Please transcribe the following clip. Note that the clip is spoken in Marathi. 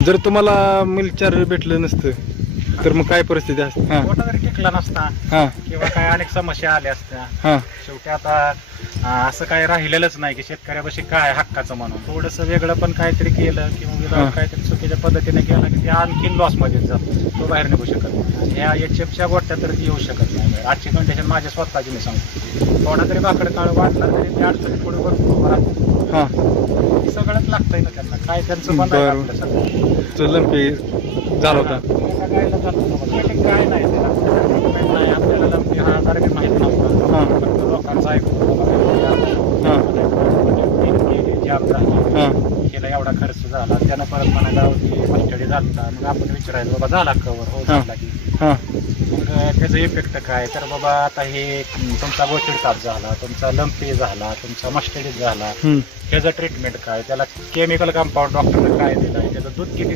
जर तुम्हाला मिल्क चार्जर भेटलं नसतं तर मग काय परिस्थिती असते? हा मोठा जरी टिकला नसता हा किंवा काय अनेक समस्या आल्या असत्या. हा शेवटी आता असं काय राहिलेलंच नाही की शेतकऱ्यापाशी काय हक्काचं म्हणून थोडंसं वेगळं पण काहीतरी केलं किंवा हा. विधाऊट काहीतरी चुकीच्या पद्धतीने केलं की ते आणखीन लॉस मध्ये जातो, तो बाहेर निघू शकत नाही. ह्या एचएफच्या गोट्या तर येऊ शकत नाही बाहेर. आजची कंडिशन माझ्या स्वतःची मी सांगतो. थोडा तरी बाकड काळ वाढला तरी ते अडचणी पुढे भरपूर राहते. हा सगळंच लागतंय ना त्यांना, काय त्यांचं बंद आहे बरं. आपलं सगळं. लंपी झाला होता. एका गायला जातो बाबा, एक गाय नाही त्याला treatment नाही, आपल्याला लंपी हा डायरेक्ट माहित नव्हता. हा. फक्त लोकांचं ऐकून बाबा हा जाम झाली, हा केला एवढा खर्च झाला, त्यानं परत म्हणायला मस्टडी झाला. मग आपण विचारायचं बाबा झाला कवर, हो हा. झाला की. हा मग त्याचं इफेक्ट काय, तर बाबा आता हे तुमचा गोचिड ताप झाला, तुमचा लंपी झाला, तुमचा मस्टडी झाला, हम्म. त्याचं ट्रीटमेंट काय, त्याला केमिकल कंपाऊंड डॉक्टरने काय दिलं, त्याचं दूध किती